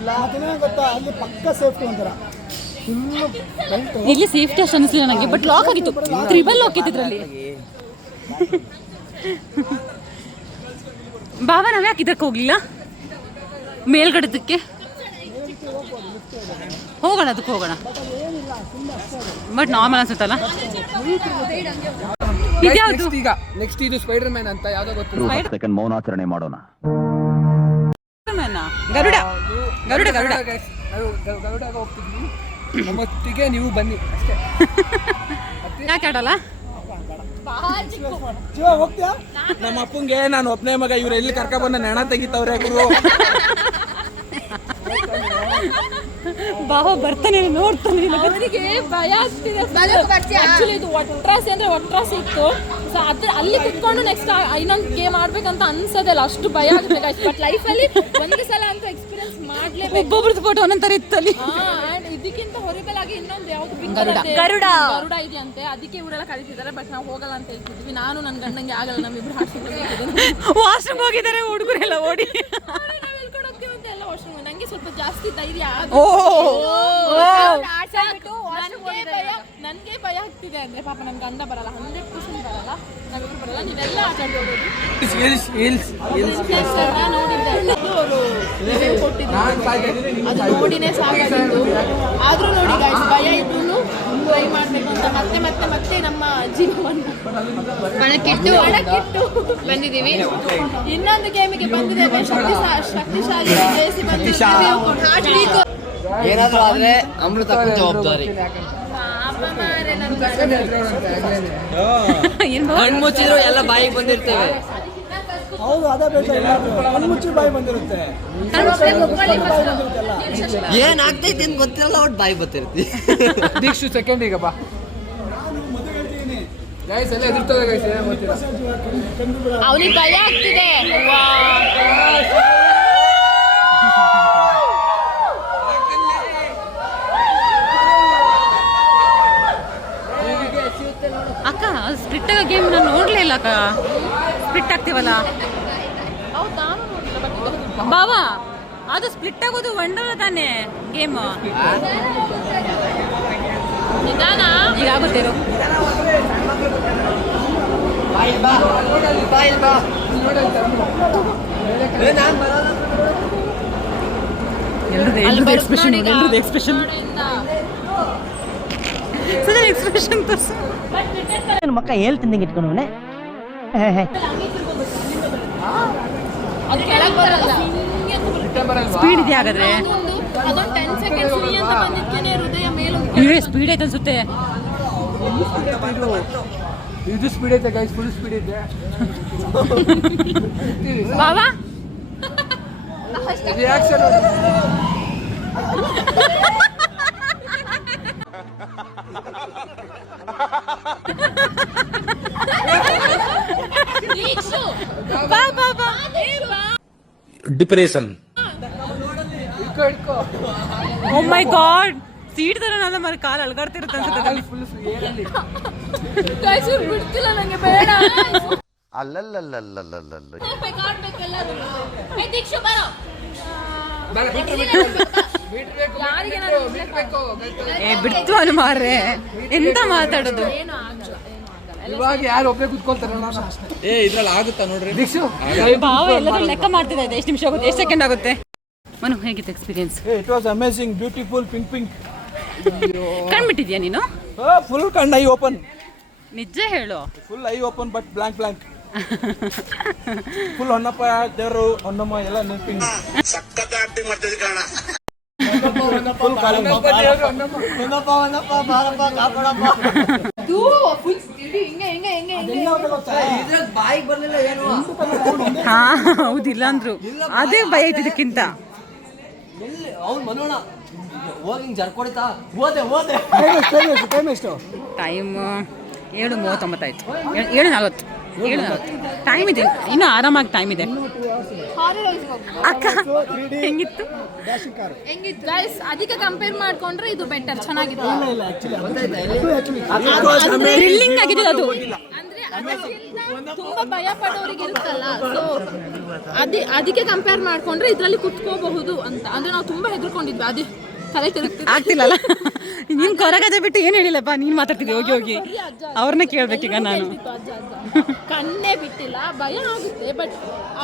ಮತ್ತೇನೇ ಗೊತ್ತಾ, ಅಲ್ಲಿ ಪಕ್ಕ ಸೇಫ್ಟಿ ಅಂತಾರ. ಇಲ್ಲಿ ಸೇಫ್ಟಿ ಅಷ್ಟು ಅನಿಸ್ಲಿಲ್ಲ ನನಗೆ, ಬಟ್ ಲಾಕ್ ಆಗಿತ್ತು. ತ್ರಿಬಲ್ ಲಾಕ್ ಇತ್ತು ಇದರಲ್ಲಿ. ಬಾಬಾ ನಾವ್ ಯಾಕೆ ಇದಕ್ಕೆ ಹೋಗ್ಲಿಲ್ಲ ಮೇಲ್ಗಡೆದಕ್ಕೆ? ಹೋಗೋಣ, ಅದಕ್ಕೆ ಹೋಗೋಣ. ಬಟ್ ನಾರ್ಮಲ್ ಅನ್ಸುತ್ತಲ್ಲ. ಇದ್ಯಾವುದು? ಈಗ ನೆಕ್ಸ್ಟ್ ಇದು ಸ್ಪೈಡರ್ ಮ್ಯಾನ್ ಅಂತ ಯಾವ್ದೋ ಗೊತ್ತಿಲ್ಲ. 10 ಸೆಕೆಂಡ್ ಮೌನಾಚರಣೆ ಮಾಡೋಣ. ಗರುಡ ಗರುಡ ಗರುಡ ಗರುಡಾಗ ಹೋಗ್ತಿದ್ವಿ, ನಮ್ಮೊತ್ತಿಗೆ ನೀವು ಬನ್ನಿ ಅಷ್ಟೇ. ಯಾಕೆ ಆಡಲ್ಲ? ನಮ್ಮ ಅಪ್ಪಂಗೆ ನಾನು ಒಬ್ಬನೇ ಮಗ, ಇವ್ರು ಎಲ್ಲಿ ಕರ್ಕ ಬಂದ ನೆಣ ತೆಗಿತವ್ರೆ ಗುರು. ಬಾವ ಬರ್ತಾನೆ ನೋಡ್ತಾನೆ. ಅವರಿಗೆ ಭಯ ಆಗ್ತಿದೆ. ಆಕ್ಚುಲಿ ಇದು ಒಟ್ರಾಸಿ ಅಂದ್ರೆ ಒಟ್ರಾಸಿ ಇತ್ತು. ಸೊ ಅದ್ರ ಅಲ್ಲಿ ಕುತ್ಕೊಂಡು ನೆಕ್ಸ್ಟ್ ಇನ್ನೊಂದು ಗೇಮ್ ಆಡ್ಬೇಕಂತ ಅನ್ಸೋದಲ್ಲ, ಅಷ್ಟು ಭಯ ಆಗುತ್ತೆ. ಬಟ್ ಲೈಫಲ್ಲಿ ಒಂದು ಸಲ ಅಂತ ಎಕ್ಸ್ಪೀರಿಯನ್ಸ್ ಮಾಡ್ಲೇಬೇಕು. ಒಬ್ಬೊಬ್ರದ್ದು ಫೋಟೋ ಒಂದೊಂಥರ ಇತ್ತಲ್ಲಿ. ಅಂಡ್ ಇದಕ್ಕಿಂತ ಹೊರಬಲ್ ಆಗಿ ಇನ್ನೊಂದು ಯಾವ್ದು ಗರುಡ ಇದೆಯಂತೆ, ಅದಕ್ಕೆ ಇವರೆಲ್ಲ ಕರೀತಿದ್ದಾರೆ. ಬಟ್ ನಾವು ಹೋಗಲ್ಲ ಅಂತ ಹೇಳ್ತಿದ್ವಿ. ನಾನು ನನ್ನ ಗಂಡಂಗೆ ಆಗಲ್ಲ, ನಮ್ಮಿಬ್ರು ಹಾಡ್ಕೊಂಡು ವಾಶ್ರೂಮ್ ಹೋಗಿದ್ದಾರೆ ಹುಡುಗರೆಲ್ಲ ಓಡಿ. ಎಲ್ಲ ವಾಶ್ರೂಮ್. ನಂಗೆ ಸ್ವಲ್ಪ ಜಾಸ್ತಿ ಧೈರ್ಯ. ನನ್ಗೆ ಭಯ ಆಗ್ತಿದೆ ಅಂದ್ರೆ ಪಾಪ ನನ್ ಗಂಡ ಬರಲ್ಲ, 100% ಬರಲ್ಲ, ನಾವಿಬ್ರು ಬರಲ್ಲ. ನೀವೆಲ್ಲ ಆಟ ಆಡ್ಬೋದು. ಅದು ನೋಡಿನೇ ಸಾಕಾಗಿತ್ತು. ಆದ್ರೂ ನೋಡಿ ಗಾಯ್ಸ್, ಭಯ ಇದ್ರು ಟ್ರೈ ಮಾಡ್ಬೇಕು ಅಂತ ಮತ್ತೆ ನಮ್ಮ ಜೀವವನ್ನು ಒಣಕಿಟ್ಟು ಬಂದಿದ್ದೀವಿ. ಇನ್ನೊಂದು ಗೇಮಿಗೆ ಬಂದಿದ್ದೇವೆ. ಶಕ್ತಿಶಾಲಿ ಜಯಿಸಿ ಬಂದಿದ್ದೀವಿ. ಏನಾದ್ರೂ ಆದ್ರೆ ಅಮೃತ ಜವಾಬ್ದಾರಿ. ಕಣ್ಮುಚ್ಚಿದ್ರು ಎಲ್ಲ ಬಾಯಿಗೆ ಬಂದಿರ್ತೇವೆ. ಹೌದು, ಅದೇ ಬೇಕಾ, ಮುಚ್ಚಿ ಬಾಯಿ ಬಂದಿರುತ್ತೆ. ಏನಾಗ್ತೈತಿ ಅಂತ ಗೊತ್ತಿರಲ್ಲ, ಒಟ್ಟು ಬಾಯಿ ಬರ್ತಿರ್ತಿ. ದೀಕ್ಷು ಸೆಕೆಂಡ್ ಈಗ ಬಾ ಗೈಸ್ ಎಲ್ಲ ಎದುರ್ತದೆ ಗೈಸ್. ಅವನಿಗೆ ಭಯ ಆಗ್ತಿದೆ. ಅಕ್ಕ ಸ್ಪ್ಲಿಟ್ ಗೇಮ್ ನಾನು ನೋಡ್ಲೇ ಇಲ್ಲ ಅಕ್ಕ. ಸ್ಪ್ಲಿಟ್ ಆಗ್ತೀವಲ್ಲ ಬಾವಾ, ಅದು ಸ್ಪ್ಲಿಟ್ ಆಗೋದು ವಂಡರ್ ತಾನೆ ಗೇಮ್. ಈಗ ಆಗುತ್ತೆ. ಎಲ್ರದ್ದು ಎಕ್ಸ್ಪ್ರೆಷನ್ ತೋರಿಸು. ಮಕ್ಕ ಹೇಳ್ತೀನಿ ಇಟ್ಕೊಂಡವನೆ. ಅದು ಕೆಳಗೆ ಬರಲ್ಲ. ಸ್ಪೀಡ್ ಇದೆ ಹಾಗಾದ್ರೆ. ಅದೊಂದು 10 seconds ಅಂತ ಬಂದಿದ್ಕೇನೆ ಹೃದಯ ಮೇಲೆ ಸ್ಪೀಡ್ ಐತೆ ಅನ್ಸುತ್ತೆ. ಇದು ಸ್ಪೀಡ್ ಐತೆ ಗೈಸ್, ಫುಲ್ ಸ್ಪೀಡ್ ಐತೆ. ಬಾವಾ ರಿಯಾಕ್ಷನ್ ಡಿಪ್ರೆಷನ್. ಓ ಮೈ ಗಾಡ್, ಸೀಟ್ ತರ ನನ್ನ ಮರ ಕಾಲು ಅಲ್ಗಾಡ್ತಿರುತ್ತೆ ಅನ್ಸುತ್ತೆ. ಬಿಡ್ತಿಲ್ಲ ನಂಗೆ, ಬೇಡ. ಬಿಡ್ತು ಅನು ಮಾರ್ರೆ, ಎಂತ ಮಾತಾಡೋದು. ಇವಾಗ ಯಾರು ಒಬ್ಬರೇ ಕುತ್ಕೊಳ್ತಾರೆ. ಇದ್ರಲ್ಲಿ ಆಗುತ್ತಾ ನೋಡ್ರಿ ದೀಕ್ಷು. ಭಾವ ಎಲ್ಲರೂ ಲೆಕ್ಕ ಮಾಡ್ತಿದ್ದೆ, ಎಷ್ಟು ನಿಮಿಷ ಆಗುತ್ತೆ, ಎಷ್ಟು ಸೆಕೆಂಡ್ ಆಗುತ್ತೆ. ಮನು, ಹೇಗಿತ್ತು experience? It was amazing, beautiful, pink. ಕಂಡ್ಬಿಟ್ಟಿದ್ಯಾ ನೀನು? ಫುಲ್ ಕಣ್ಣು ಐ ಓಪನ್. ನಿಜ ಹೇಳು. Full eye open but blank. Full Honnappa ದೇವರು, ಹೊನ್ನಮ್ಮ ಎಲ್ಲ ನೆನಪಿಂಗ್. ಸಖತ್ ಆಕ್ಟಿಂಗ್ ಮಾಡ್ತಿದ್ದೆ ಕಾರಣ. ಫುಲ್ ಬಾಯಿಗೆ ಬರ್ಲಿಲ್ಲ ಏನು. ಹಾ ಹೌದಿಲ್ಲ ಅಂದ್ರು, ಅದೇ ಭಯ ಐತಿ ಇದಕ್ಕಿಂತ. ಅವ್ನು ಮನೋಣ ಹೋಗಿ ಜರ್ಕೊಡ್ತಾ ಓದೆ. ಟೈಮ್ ಎಷ್ಟು? ಟೈಮ್ 7:39 ಆಯ್ತು. 7:40 ಟೈಮ್ ಇದೆ, ಇನ್ನೂ ಆರಾಮಾಗಿ ಟೈಮ್ ಇದೆ. ಅಕ್ಕ ಹೆಂಗಿತ್ತು? ಗೈಸ್, ಅದಕ್ಕೆ ಕಂಪೇರ್ ಮಾಡ್ಕೊಂಡ್ರೆ ಇದು ಬೆಟರ್, ಚೆನ್ನಾಗಿದೆ. ಥ್ರಿಲ್ಲಿಂಗ್ ಆಗಿದೆ ಅದು. ಅಂದ್ರೆ ತುಂಬಾ ಭಯ ಪಡೋರಿಗೆ ಇರುತ್ತಲ್ಲ, ಸೊ ಅದಕ್ಕೆ ಕಂಪೇರ್ ಮಾಡ್ಕೊಂಡ್ರೆ ಇದರಲ್ಲಿ ಕುತ್ಕೋಬಹುದು ಅಂತ. ಅಂದ್ರೆ ನಾವು ತುಂಬಾ ಹೆದರ್ಕೊಂಡಿದ್ವಿ, ಅದು ತಲೆ ತಿರುಗ್ತಿದೆ. ಆಗ್ತಿಲ್ಲಲ್ಲ. ನೀನ್ ಕೊರಗದೆ ಬಿಟ್ಟು ಏನ್ ಹೇಳಿಲ್ಲಪ್ಪ, ನೀನ್ ಮಾತಾಡ್ತಿದ್ದೆ ಹೋಗಿ ಅವ್ರನ್ನ ಕೇಳ್ಬೇಕೀಗ ನಾನು. ಕಣ್ಣೇ ಬಿಟ್ಟಿಲ್ಲ, ಭಯ ಆಗುತ್ತೆ. ಬಟ್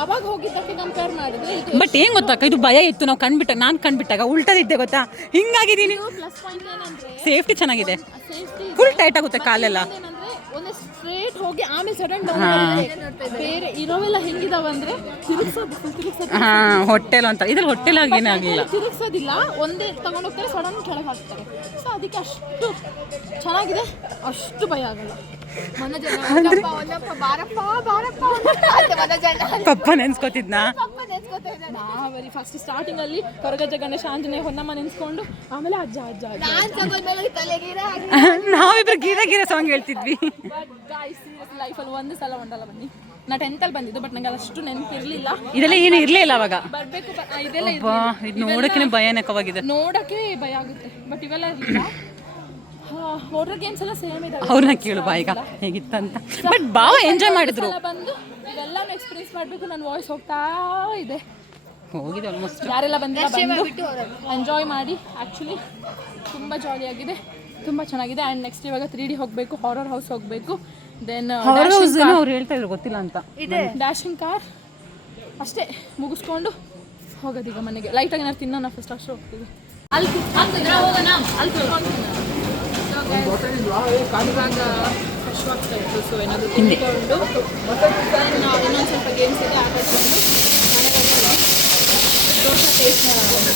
ಅವಾಗ ಹೋಗಿದ್ದಕ್ಕೆ ಕಂಪೇರ್ ಮಾಡಿದ್ರೆ ಬಟ್ ಏನ್ ಗೊತ್ತಕ್ಕ, ಇದು ಭಯ ಇತ್ತು. ನಾವು ನಾನು ಕಣ್ಬಿಟ್ಟಾಗ ಉಲ್ಟದಿದ್ದೆ ಗೊತ್ತಾ, ಹಿಂಗಾಗಿದ್ದೀನಿ. ಪ್ಲಸ್ ಪಾಯಿಂಟ್ ಏನಂದ್ರೆ ಸೇಫ್ಟಿ ಚೆನ್ನಾಗಿದೆ, ಫುಲ್ ಟೈಟ್ ಆಗುತ್ತೆ ಕಾಲೆಲ್ಲ. ಒಂದು ಸ್ಟ್ರೇಟ್ ಹೋಗಿ ಆಮೇಲೆ ಸಡನ್ ಡೌನ್. ಬೇರೆ ಇರೋವೆಲ್ಲ ಹೆಂಗಿದಾವಂದ್ರೆ ತಿರುಗಿಸೋದು. ಹಾ, ಹೊಟ್ಟೆಲು ಅಂತ. ಇದ್ರಲ್ಲಿ ಹೊಟ್ಟೆಲ್ ಆಗಿ ಏನಾಗಲಿಲ್ಲ, ತಿರುಗಿಸೋದಿಲ್ಲ, ಒಂದೇ ತಗೊಂಡೋಗ್ತಾರೆ, ಸಡನ್ ಕೆಳಗೆ ಹಾಕ್ತಾರೆ. ಸೊ ಅದಕ್ಕೆ ಅಷ್ಟು ಚೆನ್ನಾಗಿದೆ, ಅಷ್ಟು ಭಯ ಆಗಲ್ಲ. ಪಪ್ಪ ನೆನ್ಸ್ಕೊತಿದ್ನಾ? ನಾವರಿ ಫಸ್ಟ್ ಸ್ಟಾರ್ಟಿಂಗ್ ಅಲ್ಲಿ ಕೊರಗಜ್ಜ ಗಣೇಶ ಆಂಜನೇಯ ಹೊನ್ನಮ್ಮ ನೆನ್ಸ್ಕೊಂಡು ಆಮೇಲೆ ಅಜ್ಜ ಅಜ್ಜ ನಾವಿಬ್ರು ಗೀರ ಸಾಂಗ್ ಹೇಳ್ತಿದ್ವಿ. ಬಟ್ ಗೈಸ್ ಸೀರಿಯಸ್ ಲೈಫಲ್ಲಿ ಒಂದು ಸಲ ಒಂದಲ್ಲ ಬನ್ನಿ. ನಾ 10th ಅಲ್ಲಿ ಬಂದಿದ್ದು, ಬಟ್ ನಂಗೆ ಅಷ್ಟು ನೆನಪಿರ್ಲಿಲ್ಲ. ಇದೆಲ್ಲ ಏನು ಇರ್ಲೇ ಇಲ್ಲ ಅವಾಗ. ಬರ್ಬೇಕು ಇದೆಲ್ಲ ಇದು ನೋಡಕ್ಕೆ ಭಯಾನಕವಾಗಿದೆ. ನೋಡಕ್ಕೆ ಭಯ ಆಗುತ್ತೆ, ಬಟ್ ಇವೆಲ್ಲ ಇರಲಿಲ್ಲ. ವಾಟರ್ ಗೇಮ್ಸ್ ಎಲ್ಲ ಸೇಮ್ ಇದೆ. ಅವ್ರನ್ನ ಕೇಳು ಬಾ ಈಗ ಹೇಗಿತ್ತಂತ. ಬಟ್ ಬಾವ ಎಂಜಾಯ್ ಮಾಡಿದ್ರು. ಬಂದು ಇವೆಲ್ಲಾನು ಎಕ್ಸ್ಪೀರಿಯನ್ಸ್ ಮಾಡಬೇಕು. ನನ್ನ ವಾಯ್ಸ್ ಹೋಗ್ತಾ ಇದೆ. ಹೋಗಿದೆ ಆಲ್ಮೋಸ್ಟ್. ಯಾರೆಲ್ಲ ಬಂದಿಲ್ಲ ಬಂದು ಎಂಜಾಯ್ ಮಾಡಿ. ಆ್ಯಕ್ಚುಲಿ ತುಂಬ ಜಾಲಿಯಾಗಿದೆ, ತುಂಬ ಚೆನ್ನಾಗಿದೆ. ಆ್ಯಂಡ್ ನೆಕ್ಸ್ಟ್ ಇವಾಗ 3D ಹೋಗಬೇಕು, ಹಾರರ್ ಹೌಸ್ ಹೋಗಬೇಕು. ದೆನ್ ಅವ್ರು ಹೇಳ್ತಾ ಇದ್ರು ಗೊತ್ತಿಲ್ಲ ಅಂತ. ಡ್ಯಾಶಿಂಗ್ ಕಾರ್ ಅಷ್ಟೇ ಮುಗಿಸ್ಕೊಂಡು ಹೋಗೋದೀಗ ಮನೆಗೆ. ಲೈಟಾಗಿ ಏನಾದ್ರು ತಿನ್ನೋಣ ಫಸ್ಟ್, ಅಷ್ಟು ಹೋಗ್ತೀವಿ. ಅಲ್ಲಿ ಹೋಗೋಣ, ಅಲ್ಲಿ ಇವಾಗ ಕಷ್ಟವಾಗ್ತಾ ಇತ್ತು. ಸೊ ಏನಾದರೂ ತಿಂದ್ಕೊಂಡು ಇನ್ನೊಂದು ಸ್ವಲ್ಪ ಗೇಮ್ಸ್ ಇದೆ ಆಟಾಡ್ಕೊಂಡು ಮನೆಗೆ ಹೋಗ್ತೀವಿ. ದೋಸೆ ಟೇಸ್ಟ್ ಮಾಡೋಣ.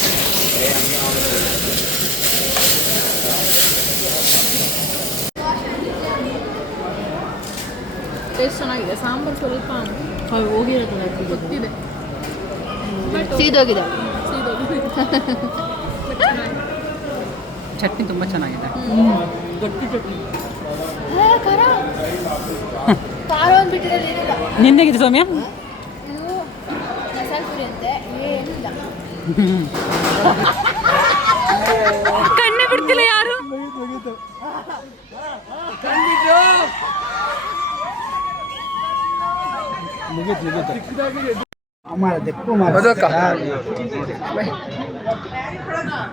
ಟೇಸ್ಟ್ ಚೆನ್ನಾಗಿದೆ. ಸಾಂಬಾರು ಸ್ವಲ್ಪ ಹೋಗಿರೋದು ಗೊತ್ತಿದೆ, ಸೀದೋಗಿದೆ. ಚಟ್ನಿ ತುಂಬ ಚೆನ್ನಾಗಿದೆ. ಗಟ್ಟಿ ಚಟ್ನಿ. ಖಾರ ಒಂದು ಬಿಟ್ಟಿರೋದು ಏನಿಲ್ಲ. ನಿಂದೇಗಿದೆ ಸೌಮ್ಯ? ಇದು ಮಸಾಲೆ ಪುರಿ ಅಂತೆ, ಏನಿಲ್ಲ. ಕಣ್ಣೇ ಬಿಡ್ತಿಲ್ಲ ಯಾರು.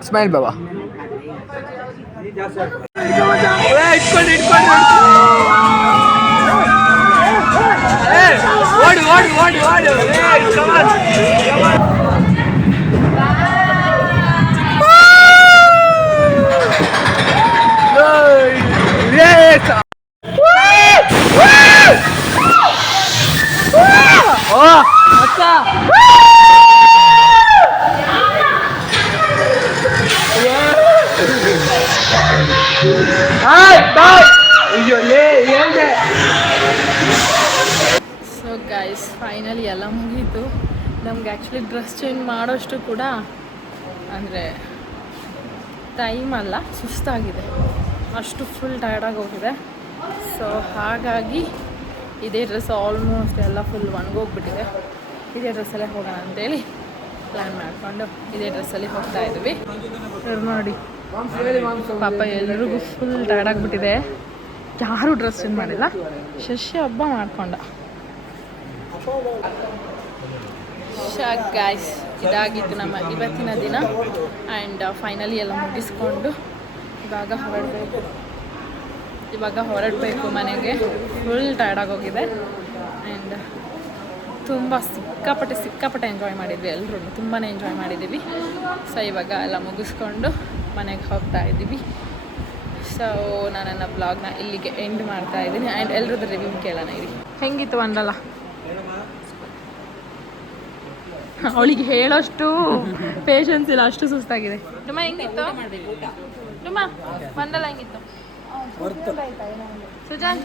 ಸ್ಮೈಲ್ ಬಾಬಾ. ಸೊ ಗೈಸ್ ಫೈನಲಿ ಎಲ್ಲ ಮುಗೀತು. ನಮ್ಗೆ ಆ್ಯಕ್ಚುಲಿ ಡ್ರೆಸ್ ಚೇಂಜ್ ಮಾಡೋಷ್ಟು ಕೂಡ ಅಂದರೆ ಟೈಮ್ ಅಲ್ಲ, ಸುಸ್ತಾಗಿದೆ. ಅಷ್ಟು ಫುಲ್ ಟಯರ್ಡಾಗಿ ಹೋಗಿದೆ. ಸೊ ಹಾಗಾಗಿ ಇದೇ ಡ್ರೆಸ್ ಆಲ್ಮೋಸ್ಟ್ ಎಲ್ಲ ಫುಲ್ ಒಣಗೋಗ್ಬಿಟ್ಟಿದೆ. ಇದೇ ಡ್ರೆಸ್ಸಲ್ಲೇ ಹೋಗೋಣ ಅಂತೇಳಿ ಪ್ಲ್ಯಾನ್ ಮಾಡಿಕೊಂಡು ಇದೇ ಡ್ರೆಸ್ಸಲ್ಲಿ ಹೋಗ್ತಾ ಇದ್ವಿ. ನೋಡಿ ಪಾಪ ಎಲ್ರಿಗೂ ಫುಲ್ ಟಯರ್ಡ್ ಆಗಿಬಿಟ್ಟಿದೆ. ಯಾರೂ ಡ್ರೆಸ್ ಚೇಂಜ್ ಮಾಡಿಲ್ಲ. ಶಶಿ ಹಬ್ಬ ಮಾಡ್ಕೊಂಡ. ಗಾಯ್ಸ್ ಇದಾಗಿತ್ತು ನಮ್ಮ ಇವತ್ತಿನ ದಿನ. ಆ್ಯಂಡ್ ಫೈನಲಿ ಎಲ್ಲ ಮುಗಿಸ್ಕೊಂಡು ಇವಾಗ ಹೊರಡಬೇಕು ಮನೆಗೆ. ಫುಲ್ ಟಯರ್ಡ್ ಆಗೋಗಿದೆ. ಆ್ಯಂಡ್ ತುಂಬ ಸಿಕ್ಕಾಪಟ್ಟೆ ಎಂಜಾಯ್ ಮಾಡಿದ್ವಿ. ಎಲ್ಲರೂ ತುಂಬಾ ಎಂಜಾಯ್ ಮಾಡಿದ್ದೀವಿ. ಸೊ ಇವಾಗ ಎಲ್ಲ ಮುಗಿಸ್ಕೊಂಡು ಮನೆಗೆ ಹೋಗ್ತಾ ಇದ್ದೀವಿ. ಸೊ ನಾನು ನನ್ನ ಬ್ಲಾಗ್ನ ಇಲ್ಲಿಗೆ ಎಂಡ್ ಮಾಡ್ತಾ ಇದ್ದೀನಿ. ಆ್ಯಂಡ್ ಎಲ್ರದ್ದು ರಿವ್ಯೂ ಕೇಳೋಣ ಇರಿ. ಹೆಂಗಿತ್ತು ಅಂದಲ್ಲ? ಅವಳಿಗೆ ಹೇಳೋಷ್ಟು ಪೇಷನ್ಸ್ ಇಲ್ಲ, ಅಷ್ಟು ಸುಸ್ತಾಗಿದೆ. ತುಂಬ ಹೆಂಗಿತ್ತು ತುಂಬ ಬಂದಲ್ಲ? ಹೆಂಗಿತ್ತು ಸುಜಾನ್?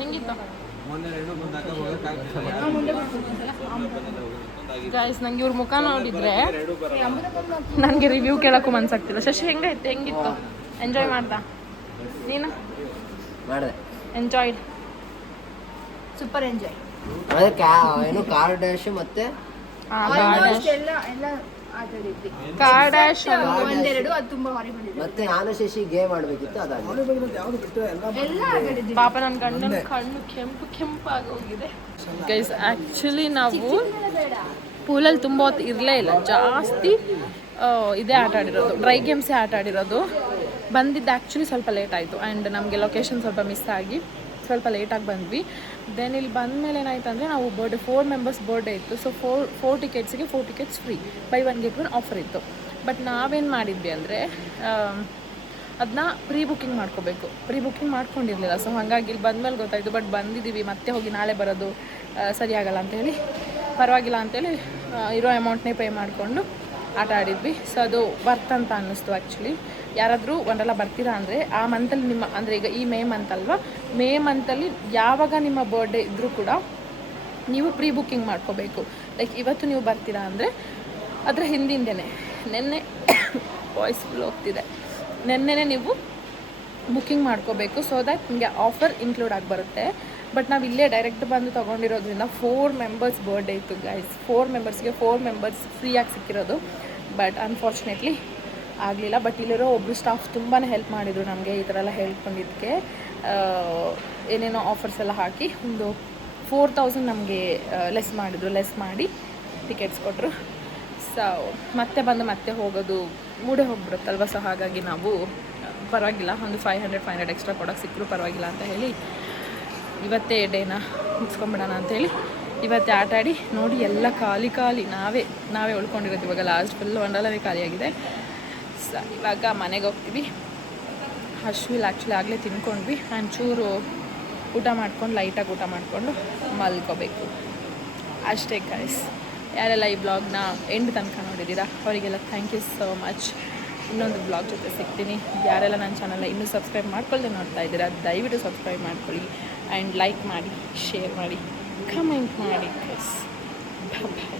ಹೆಂಗಿತ್ತು ಗಾಯ್ಸ್? ನಂಗೆ ಇವ್ರ ಮುಖ ನೋಡಿದ್ರೆ ನನಗೆ ರಿವ್ಯೂ ಕೇಳೋಕ್ಕೂ ಮನ್ಸಾಗ್ತಿಲ್ಲ. ಶಶಿ ಹೆಂಗಿತ್ತು? ಎಂಜಾಯ್ ಮಾಡ್ತಾ? ನೀನು ಎಂಜಾಯ್ಡ್? Super enjoy. ಏನು ಕಾರ್ ಡ್ಯಾಶ್ ಮತ್ತೆ ಕಾರ್ ಡ್ಯಾಶ್ ಒಂದೆರಡು ಅದು ತುಂಬಾ ಹಾರಿಬಲ್ ಇದೆ. ಮತ್ತೆ ಆನಶೇಷಿ ಗೇಮ್ ಆಡ್ಬೇಕಿತ್ತು, ಅದಾಗಿ ಪಾಪ ನನ್ನ ಗಂಡನ ಕಣ್ಣು ಕೆಂಪಾಗಿ ಹೋಗಿದೆ. ಗೈಸ್ ಆ್ಯಕ್ಚುಲಿ ನಾವು ಪೂಲಲ್ಲಿ ತುಂಬ ಹೊತ್ತು ಇರಲೇ ಇಲ್ಲ, ಜಾಸ್ತಿ ಇದೇ ಆಟ ಆಡಿರೋದು, ಡ್ರೈ ಗೇಮ್ಸೇ ಆಟ ಆಡಿರೋದು. ಬಂದಿದ್ದು ಆ್ಯಕ್ಚುಲಿ ಸ್ವಲ್ಪ ಲೇಟ್ ಆಯಿತು. ಆ್ಯಂಡ್ ನಮಗೆ ಲೊಕೇಶನ್ ಸ್ವಲ್ಪ ಮಿಸ್ ಆಗಿ ಸ್ವಲ್ಪ ಲೇಟಾಗಿ ಬಂದ್ವಿ. ದೆನ್ ಇಲ್ಲಿ ಬಂದಮೇಲೆ ಏನಾಯ್ತು ಅಂದರೆ ನಾವು 4 ಮೆಂಬರ್ಸ್ ಬರ್ಡೇ ಇತ್ತು. ಸೊ 4 ಟಿಕೆಟ್ಸಿಗೆ 4 tickets free, buy 1 get 1 offer ಇತ್ತು. ಬಟ್ ನಾವೇನು ಮಾಡಿದ್ವಿ ಅಂದರೆ ಅದನ್ನ ಪ್ರೀ ಬುಕ್ಕಿಂಗ್ ಮಾಡ್ಕೋಬೇಕು. ಪ್ರೀ ಬುಕ್ಕಿಂಗ್ ಮಾಡ್ಕೊಂಡಿರಲಿಲ್ಲ. ಸೊ ಹಾಗಾಗಿ ಇಲ್ಲಿ ಬಂದಮೇಲೆ ಗೊತ್ತಾಯಿತು. ಬಟ್ ಬಂದಿದ್ದೀವಿ, ಮತ್ತೆ ಹೋಗಿ ನಾಳೆ ಬರೋದು ಸರಿಯಾಗಲ್ಲ ಅಂಥೇಳಿ, ಪರವಾಗಿಲ್ಲ ಅಂಥೇಳಿ ಇರೋ ಅಮೌಂಟ್ನೇ ಪೇ ಮಾಡಿಕೊಂಡು ಆಟ ಆಡಿದ್ವಿ. ಸೊ ಅದು ವರ್ತ್ ಅಂತ ಅನ್ನಿಸ್ತು. ಆ್ಯಕ್ಚುಲಿ ಯಾರಾದರೂ ಒಂದೆಲ್ಲ ಬರ್ತೀರಾ ಅಂದರೆ ಆ ಮಂತಲ್ಲಿ ನಿಮ್ಮ, ಅಂದರೆ ಈಗ ಈ ಮೇ ಮಂತ್ ಅಲ್ವಾ, ಮೇ ಮಂತಲ್ಲಿ ಯಾವಾಗ ನಿಮ್ಮ ಬರ್ಡೇ ಇದ್ದರೂ ಕೂಡ ನೀವು ಪ್ರೀ ಬುಕ್ಕಿಂಗ್ ಮಾಡ್ಕೋಬೇಕು. ಲೈಕ್ ಇವತ್ತು ನೀವು ಬರ್ತೀರಾ ಅಂದರೆ ಅದರ ಹಿಂದಿಂದನೇ ನೆನ್ನೆ ವಾಯ್ಸ್ ಫುಲ್ ಹೋಗ್ತಿದೆ, ನೆನ್ನೆನೇ ನೀವು ಬುಕ್ಕಿಂಗ್ ಮಾಡ್ಕೋಬೇಕು. ಸೊ ದ್ಯಾಟ್ ನಿಮಗೆ ಆಫರ್ ಇನ್ಕ್ಲೂಡ್ ಆಗಿ ಬರುತ್ತೆ. ಬಟ್ ನಾವು ಇಲ್ಲೇ ಡೈರೆಕ್ಟ್ ಬಂದು ತೊಗೊಂಡಿರೋದ್ರಿಂದ 4 ಮೆಂಬರ್ಸ್ ಬರ್ಡೇ ಇತ್ತು ಗೈಸ್. 4 ಮೆಂಬರ್ಸ್ಗೆ 4 ಮೆಂಬರ್ಸ್ ಫ್ರೀಯಾಗಿ ಸಿಕ್ಕಿರೋದು. ಬಟ್ ಅನ್ಫಾರ್ಚುನೇಟ್ಲಿ ಆಗಲಿಲ್ಲ. ಬಟ್ ಇಲ್ಲಿರೋ ಒಬ್ಬರು ಸ್ಟಾಫ್ ತುಂಬಾ ಹೆಲ್ಪ್ ಮಾಡಿದರು ನಮಗೆ ಈ ಥರ ಎಲ್ಲ ಹೇಳ್ಕೊಂಡಿದ್ದಕ್ಕೆ. ಏನೇನೋ ಆಫರ್ಸ್ ಎಲ್ಲ ಹಾಕಿ ಒಂದು 4000 ನಮಗೆ ಲೆಸ್ ಮಾಡಿದರು. ಲೆಸ್ ಮಾಡಿ ಟಿಕೆಟ್ಸ್ ಕೊಟ್ಟರು. ಸೊ ಮತ್ತೆ ಬಂದು ಮತ್ತೆ ಹೋಗೋದು ಮೂಡೇ ಹೋಗ್ಬಿಡುತ್ತಲ್ವ. ಸೊ ಹಾಗಾಗಿ ನಾವು ಪರವಾಗಿಲ್ಲ, ಒಂದು 500 ಎಕ್ಸ್ಟ್ರಾ ಕೊಡೋಕ್ಕೆ ಸಿಕ್ಕರು ಪರವಾಗಿಲ್ಲ ಅಂತ ಹೇಳಿ ಇವತ್ತೇ ಡೇನ ಮುಗಿಸ್ಕೊಂಬಿಡೋಣ ಅಂಥೇಳಿ ಇವತ್ತೇ ಆಟಾಡಿ ನೋಡಿ ಎಲ್ಲ ಖಾಲಿ ನಾವೇ ಉಳ್ಕೊಂಡಿರೋದು. ಇವಾಗ ಲಾಸ್ಟ್ ಫುಲ್ ವಂಡರ್ಲನೇ ಖಾಲಿಯಾಗಿದೆ. ಸೊ ಇವಾಗ ಮನೆಗೆ ಹೋಗ್ತೀವಿ. ಹಶ್ವಿಲ್ ಆ್ಯಕ್ಚುಲಿ ಆಗಲೇ ತಿನ್ಕೊಂಡ್ವಿ. ಚೂರು ಊಟ ಮಾಡ್ಕೊಂಡು ಲೈಟಾಗಿ ಊಟ ಮಾಡಿಕೊಂಡು ಮಲ್ಕೋಬೇಕು ಅಷ್ಟೇ ಗೈಸ್. ಯಾರೆಲ್ಲ ಈ ಬ್ಲಾಗ್ನ ಎಂಡ್ ತನಕ ನೋಡಿದ್ದೀರಾ ಅವರಿಗೆಲ್ಲ ಥ್ಯಾಂಕ್ ಯು ಸೋ ಮಚ್. ಇನ್ನೊಂದು ಬ್ಲಾಗ್ ಜೊತೆ ಸಿಗ್ತೀನಿ. ಯಾರೆಲ್ಲ ನನ್ನ ಚಾನಲ್ನ ಇನ್ನೂ ಸಬ್ಸ್ಕ್ರೈಬ್ ಮಾಡ್ಕೊಳ್ಳದೆ ನೋಡ್ತಾ ಇದ್ದೀರಾ ದಯವಿಟ್ಟು ಸಬ್ಸ್ಕ್ರೈಬ್ ಮಾಡ್ಕೊಳ್ಳಿ. ಆ್ಯಂಡ್ ಲೈಕ್ ಮಾಡಿ, ಶೇರ್ ಮಾಡಿ, ಕಮೆಂಟ್ ಮಾಡಿ ಗೈಸ್. ಬಾಯ್.